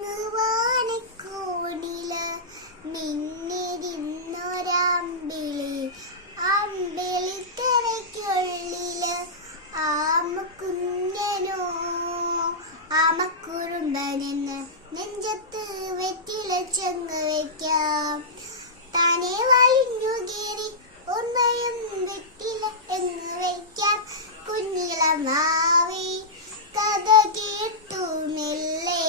അങ്ങ് വാനക്കോണില മിന്നിരുന്നൊരമ്പിളി അമ്പിളിക്കരയ്ക്കുള്ളില് ആമക്കുഞ്ഞനോ ആമക്കുറുമ്പനെന്ന് നെഞ്ചത്ത് വെറ്റില ചെങ്ങ് വയ്ക്കാം. താനെ വലിഞ്ഞു കീറി ഒന്നയും വെറ്റില എന്ന് വയ്ക്കാം. കുഞ്ഞിളമാവി കഥ കേട്ടു മെല്ലെ